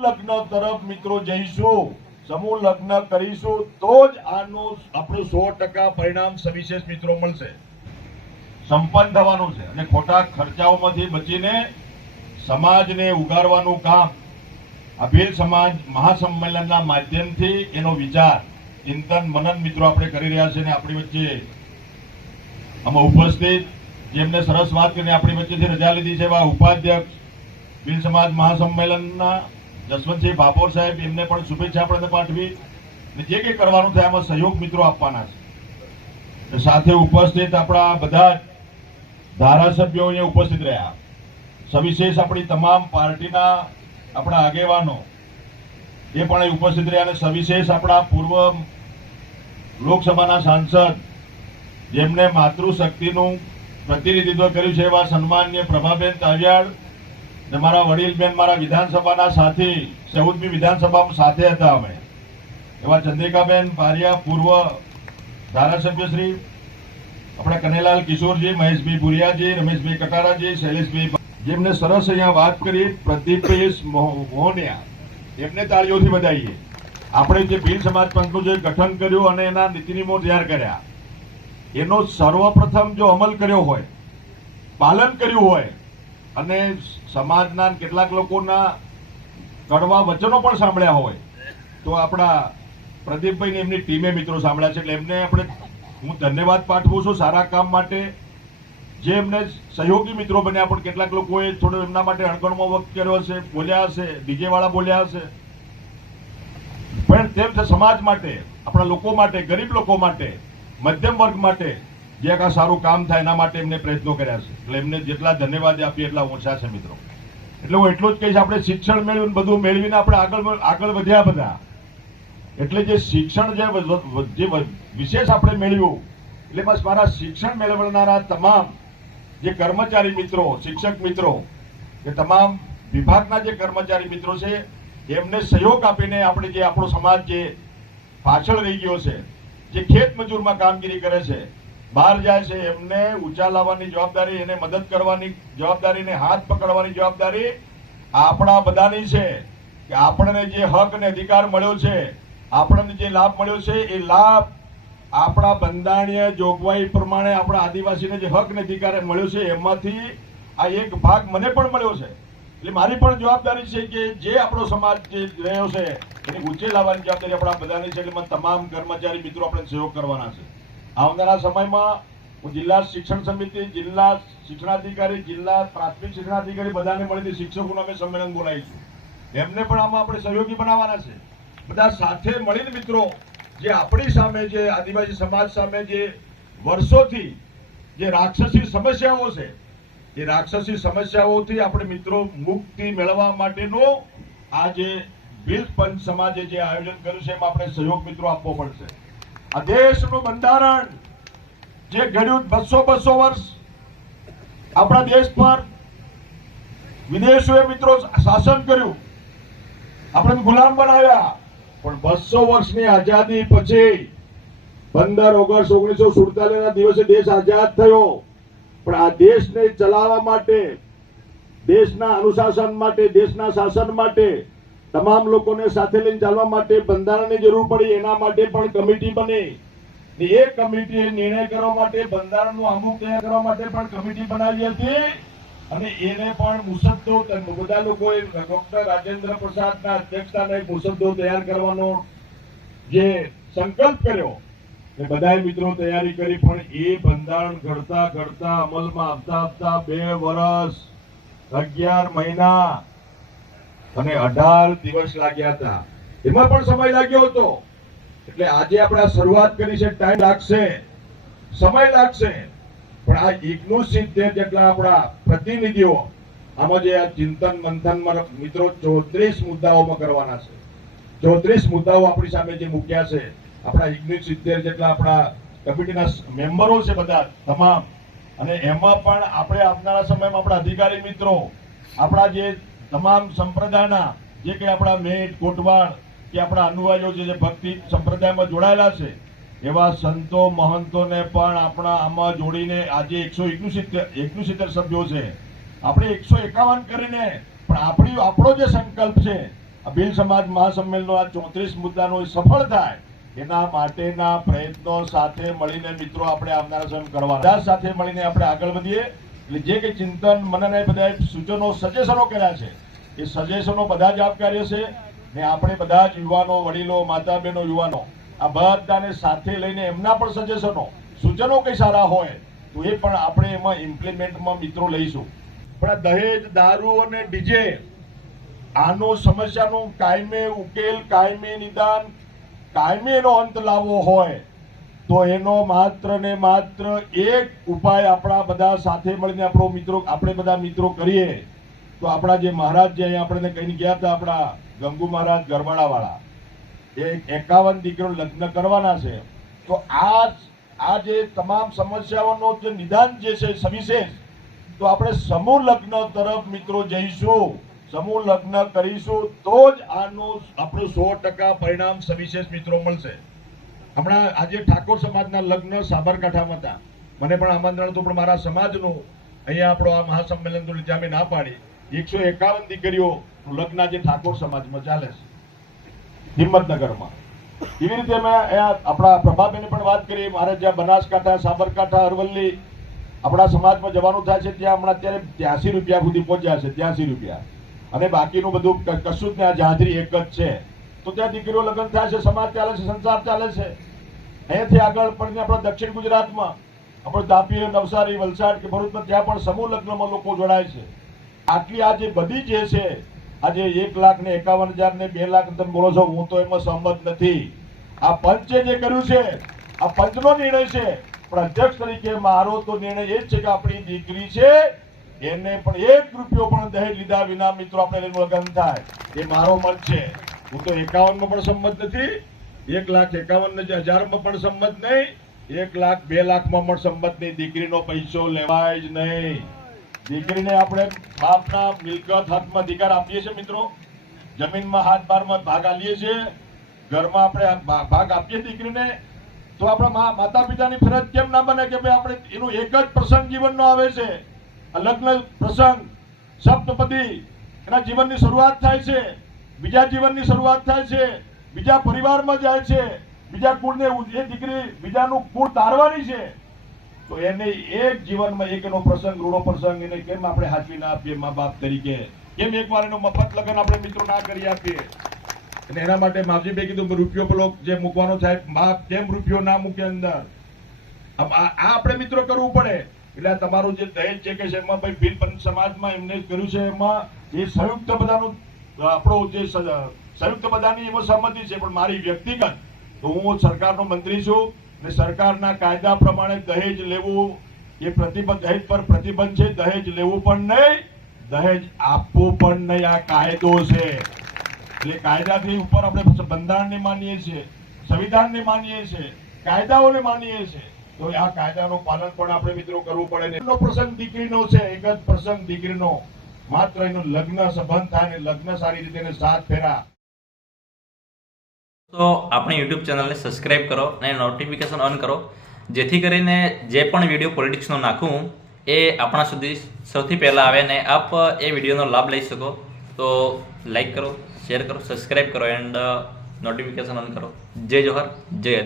લગ્ન તરફ મિત્રો જઈશું, સમૂહ લગ્ન કરીશું તો જ આનું આપણું 100% પરિણામ સવિશેષ મિત્રો મળશે, સંપન્ન થવાનું છે. અને ખોટા ખર્ચાઓમાંથી બચીને સમાજને ઉગારવાનું કામ આ ભીલ સમાજ મહાસંમેલનના માધ્યમથી એનો વિચાર ચિંતન મનન મિત્રો આપણે કરી રહ્યા છે. અને આપણી વચ્ચે આમાં ઉપસ્થિત જેમને સરસ વાત કરીને આપણી વચ્ચેથી રજા લીધી છે એવા ઉપાધ્યક્ષ ભીલ સમાજ મહાસંમેલનના જસવંતસિંહ ભાભોર સાહેબ, એમને પણ શુભેચ્છા આપણે પાઠવી. અને જે કંઈ કરવાનું થાય એમાં સહયોગ મિત્રો આપવાના છે. સાથે ઉપસ્થિત આપણા બધા ધારાસભ્યો અહીંયા ઉપસ્થિત રહ્યા, સવિશેષ આપણી તમામ પાર્ટીના આપણા આગેવાનો એ પણ ઉપસ્થિત રહ્યા, અને સવિશેષ આપણા પૂર્વ લોકસભાના સાંસદ જેમને માતૃશક્તિનું પ્રતિનિધિત્વ કર્યું છે એવા સન્માનીય પ્રભાબેન તાવિયાડ, ને મારા વડીલ બેન, મારા વિધાનસભાના સાથી, 14મી વિધાનસભામાં સાથે હતા અમે, એવા ચંદ્રિકાબેન બારિયા, પૂર્વ ધારાસભ્ય શ્રી, આપણા કનેલાલ કિશોરજી, મહેશભાઈ ભુરિયાજી, રમેશભાઈ કટારાજી, શૈલેષભાઈ, જેમને સરસ અહીંયા વાત કરી, પ્રદીપભાઈ મોહનિયા, એમને તાળીઓથી વધાવીએ. આપણે જે ભીલ સમાજ પંથનું જે ગઠન કર્યું અને એના નીતિ નિયમો તૈયાર કર્યા, એનો સર્વપ્રથમ જો અમલ કર્યો હોય, પાલન કર્યું હોય, અને સમાજના કેટલાક લોકોના કડવા વચનો પણ સાંભળ્યા હોય, તો આપણા પ્રદીપભાઈ એમની ટીમે મિત્રો સાંભળ્યા છે. એટલે એમને હું ધન્યવાદ પાઠવું છું સારા કામ માટે, જે એમને સહયોગી મિત્રો બન્યા. પણ કેટલાક લોકોએ થોડો એમના માટે અણગણમાં વખત કર્યો હશે, બોલ્યા હશે, ડીજે વાળા બોલ્યા હશે, પણ તેમ છે સમાજ માટે, આપણા લોકો માટે, ગરીબ લોકો માટે, મધ્યમ વર્ગ માટે જે કાંઈ સારું કામ થાય એના માટે એમને પ્રયત્નો કર્યા છે. એટલે એમને જેટલા ધન્યવાદ આપીએ એટલા ઓછા છે મિત્રો. એટલે હું એટલું જ કહીશ, આપણે શિક્ષણ મેળવ્યું, બધું મેળવીને આપણે આગળ વધ્યા બધા. એટલે જે શિક્ષણ જે વિશેષ આપણે મેળવ્યું, એટલે બસ મારા શિક્ષણ મેળવનારા તમામ જે કર્મચારી મિત્રો, શિક્ષક મિત્રો, કે તમામ વિભાગના જે કર્મચારી મિત્રો છે, એમને સહયોગ આપીને આપણે જે આપણો સમાજ જે પાછળ રહી ગયો છે, જે ખેત મજૂરમાં કામગીરી કરે છે, બહાર જાય છે, એમને ઊંચા લાવવાની જવાબદારી, એને મદદ કરવાની જવાબદારી, ને હાથ પકડવાની જવાબદારી આપણા બધાની છે. કે આપણને જે હક અને અધિકાર મળ્યો છે, આપણને જે લાભ મળ્યો છે, એ લાભ આપણા બંધારણીય જોગવાઈ પ્રમાણે આપણા આદિવાસીને જે હક અને અધિકાર મળ્યો છે, એમાંથી આ એક ભાગ મને પણ મળ્યો છે. એટલે મારી પણ જવાબદારી છે કે જે આપણો સમાજ જે રહ્યો છે એને ઊંચે લાવવાની જવાબદારી આપણા બધાની છે. એટલે તમામ કર્મચારી મિત્રો આપણે સહયોગ કરવાના છે. આવનારા સમયમાં હું જિલ્લા શિક્ષણ સમિતિ, જિલ્લા શિક્ષણાધિકારી, જિલ્લા પ્રાથમિક શિક્ષણાધિકારી બધાને મળીને શિક્ષકોનું અમે સંમેલન બોલાવીશું. એમને પણ આમાં આપણે સહયોગી બનાવવાના છે. બધા સાથે મળીને મિત્રો જે આપણી સામે, જે આદિવાસી સમાજ સામે જે વર્ષોથી જે રાક્ષસી સમસ્યાઓ છે, એ રાક્ષસી સમસ્યાઓથી આપણે મિત્રો મુક્તિ મેળવવા માટેનું આ જે ભીલ પંચ સમાજે જે આયોજન કર્યું છે, એમાં આપણે સહયોગ મિત્રો આપવો પડશે. આ દેશનું બંધારણ જે ઘડ્યું 200 વર્ષ આપણા દેશ પર વિદેશોએ મિત્રો શાસન કર્યું, આપણે ગુલામ બનાવ્યા, પણ 200 વર્ષની આઝાદી પછી 15 ઓગસ્ટ 1947 ના દિવસે દેશ આઝાદ થયો. પણ આ દેશને ચલાવવા માટે, દેશના અનુશાસન માટે, દેશના શાસન માટે, તમામ લોકોને સાથે લઈને ચાલવા માટે બંધારણની જરૂર પડી. એના માટે પણ કમિટી બની. એ કમિટીએ નિર્ણય કરવા માટે, બંધારણનું આમુખ તૈયાર કરવા માટે પણ કમિટી બનાવી હતી. અને એને પણ મુસદ્દો બધા લોકોએ ડોક્ટર રાજેન્દ્ર પ્રસાદના અધ્યક્ષતાને એક મુસદ્દો તૈયાર કરવાનો જે સંકલ્પ કર્યો, એ બધાએ મિત્રો તૈયારી કરી. પણ એ બંધારણ ઘડતા અમલમાં આવતા 2 વર્ષ 11 મહિના અને 18 દિવસ લાગ્યા હતા. એમાં પણ સમય લાગ્યો હતો. એટલે આજે આપણે શરૂઆત કરી છે, ટાઈમ લાગશે, સમય લાગશે, પણ આ 71 જેટલા આપણા પ્રતિનિધિઓ આમાં જે આ ચિંતન મંથનમાં મિત્રો 34 મુદ્દાઓમાં કરવાના છે. 34 મુદ્દાઓ આપણી સામે જે મૂક્યા છે, આપણા 71 જેટલા આપણા કમિટીના મેમ્બરો છે બધા તમામ. અને એમાં પણ આપણે આવનારા સમયમાં આપણા અધિકારી મિત્રો, આપણા જે તમામ સંપ્રદાયના જે કંઈ આપણા મેટ, કોટવાળ કે આપણા અનુયાયીઓ જે ભક્તિ સંપ્રદાયમાં જોડાયેલા છે, એવા સંતો મહંતોને પણ આપણા આમાં જોડીને આજે 171 સભ્યો છે, આપણે 151 કરીને, પણ આપણો જે સંકલ્પ છે ભીલ સમાજ મહાસંમેલનો આ 34 મુદ્દાનો સફળ થાય એના માટેના પ્રયત્નો સાથે મળીને મિત્રો આપણે આવનારા સમય કરવા બધા સાથે મળીને આપણે આગળ વધીએ. એટલે જે કંઈ ચિંતન મને બધા સૂચનો સજેશનો કર્યા છે એ સજેશનો બધા જ આપકાર્ય છે ને આપણે બધા જ યુવાનો, વડીલો, માતા બહેનો, યુવાનો આ બધાને સાથે લઈને એમના પણ સજેશનો સૂચનો કઈ સારા હોય તો એ પણ આપણે એમાં ઇમ્પ્લિમેન્ટમાં મિત્રો લઈશું. પણ આ દહેજ, દારૂ અને ડીજે આનો સમસ્યાનું કાયમી ઉકેલ, કાયમી નિદાન, કાયમી એનો અંત લાવવો હોય તો એનો માત્ર ને માત્ર એક ઉપાય આપણા બધા સાથે મળીને આપણે બધા મિત્રો કરીએ તો આપણા જે મહારાજ જે અહીંયા આપણને કહીને ગયા હતા, આપણા ગંગુ મહારાજ ગરબાડાવાળા, એ 51 દીકરો લગ્ન કરવાના છે. તો આ જે તમામ સમસ્યાઓનો જે નિદાન જે છે સવિશેષ, તો આપણે સમૂહ લગ્ન તરફ મિત્રો જઈશું, સમૂહ લગ્ન કરીશું તો જ આનું આપણું 100% પરિણામ સવિશેષ મિત્રો મળશે. હમણાં આજે ઠાકોર સમાજના લગ્ન સાબરકાંઠામાં હતા, મને પણ આમંત્રણ હતું, પણ મારા સમાજનું અહીંયા આપણો આ મહાસંમેલન તો લીધે અમે ના પાડી. 151 દીકરીઓ લગ્ન આજે ઠાકોર સમાજમાં ચાલે છે હિંમતનગરમાં. એવી રીતે અમે આપણા પ્રભાબેને પણ વાત કરી, મારે જ્યાં બનાસકાંઠા, સાબરકાંઠા, અરવલ્લી આપણા સમાજમાં જવાનું થાય છે ત્યાં હમણાં અત્યારે 83 રૂપિયા સુધી પહોંચ્યા છે, 83 રૂપિયા, અને બાકીનું બધું કશું જ ત્યાં હાજરી એક જ છે. તો ત્યાં દીકરીઓ લગ્ન થાય છે, સમાજ ચાલે છે, સંસાર ચાલે છે. અહીંયાથી આગળ પણ આપણા દક્ષિણ ગુજરાતમાં આપણે તાપી, નવસારી, વલસાડ કે ભરૂચમાં ત્યાં પણ સમૂહ લગ્નમાં લોકો જોડાય છે. આટલી આ જે બધી જે છે આજે 1,51,000 ને 2 લાખ તમે બોલો છો, હું તો એમાં સહમત નથી. આ પંચે જે કર્યું છે આ પંચનો નિર્ણય છે, પણ અધ્યક્ષ તરીકે મારો તો નિર્ણય એ જ છે કે આપણી દીકરી છે એને પણ 1 રૂપિયો પણ દહેજ લીધા વિના મિત્રો આપણે એનું લગ્ન થાય, એ મારો મત છે. હું તો 51 માં પણ સંમત નથી, 1,51,000 માં પણ સંમત નહીં, 1 લાખ 2 લાખમાં પણ સંમત નહીં. દીકરીનો પૈસો લેવાય જ નહીં. દીકરીને આપણે બાપના મિલકત હાથમાં અધિકાર આપીએ છીએ મિત્રો, જમીનમાં હાથ બારમાં ભાગ આપીએ છીએ, ઘરમાં આપણે ભાગ આપીએ દીકરીને, તો આપણા માતા પિતાની ફરજ કેમ ના બને કે ભાઈ આપણે એનું એક જ પ્રસંગ જીવનનો આવે છે, લગ્ન પ્રસંગ, સપ્તપદી, એના જીવનની શરૂઆત થાય છે, બીજા જીવનની શરૂઆત થાય છે, બીજા પરિવારમાં જાય છે, બીજા કુળને એ દીકરી બીજાનું કુળ તારવાની છે. તો એને એક જીવનમાં એક એનો પ્રસંગ, રૂડો પ્રસંગ એને કેમ આપણે હાચવી ના આપીએ મા બાપ તરીકે? કેમ એકવાર એનો મફત લગ્ન આપણે મિત્રો ના કરી આપીએ? અને એના માટે માવજીભાઈ કીધું રૂપિયો પેલો જે મૂકવાનો થાય, બાપ કેમ રૂપિયો ના મૂકે અંદર? આ આપણે મિત્રો કરવું પડે. એટલે તમારું જે દહેજ છે કે છે એમાં ભાઈ ભીલ સમાજમાં એમને કર્યું છે, એમાં એ સંયુક્ત બધાનું આપણો જે સંયુક્ત બધાની એમાં સહમતિ છે. પણ મારી વ્યક્તિગત તો હું સરકારનો મંત્રી છું અને સરકારના કાયદા પ્રમાણે દહેજ લેવું એ દહેજ પર પ્રતિબંધ છે. દહેજ લેવું પણ નહીં, દહેજ આપવું પણ નહીં, આ કાયદો છે. એટલે કાયદાથી ઉપર આપણે બંધારણને માનીએ છીએ, સંવિધાનને માનીએ છીએ, કાયદાઓને માનીએ છીએ, તો આ કાયદાનું પાલન પણ આપણે મિત્રો કરવું પડે. એનો પ્રસંગ દીકરીનો છે, એક જ પ્રસંગ દીકરીનો, માત્ર એનો લગ્ન સંબંધ થાય ને લગ્ન સારી રીતે 7 ફેરા. તો આપણી યુટ્યુબ ચેનલને સબસ્ક્રાઇબ કરો અને નોટિફિકેશન ઓન કરો, જેથી કરીને જે પણ વિડીયો પોલિટિક્સનો નાખું એ આપણા સુધી સૌથી પહેલાં આવે ને આપ એ વિડીયોનો લાભ લઈ શકો. તો લાઈક કરો, શેર કરો, સબસ્ક્રાઇબ કરો એન્ડ નોટિફિકેશન ઓન કરો. જય જોહર, જય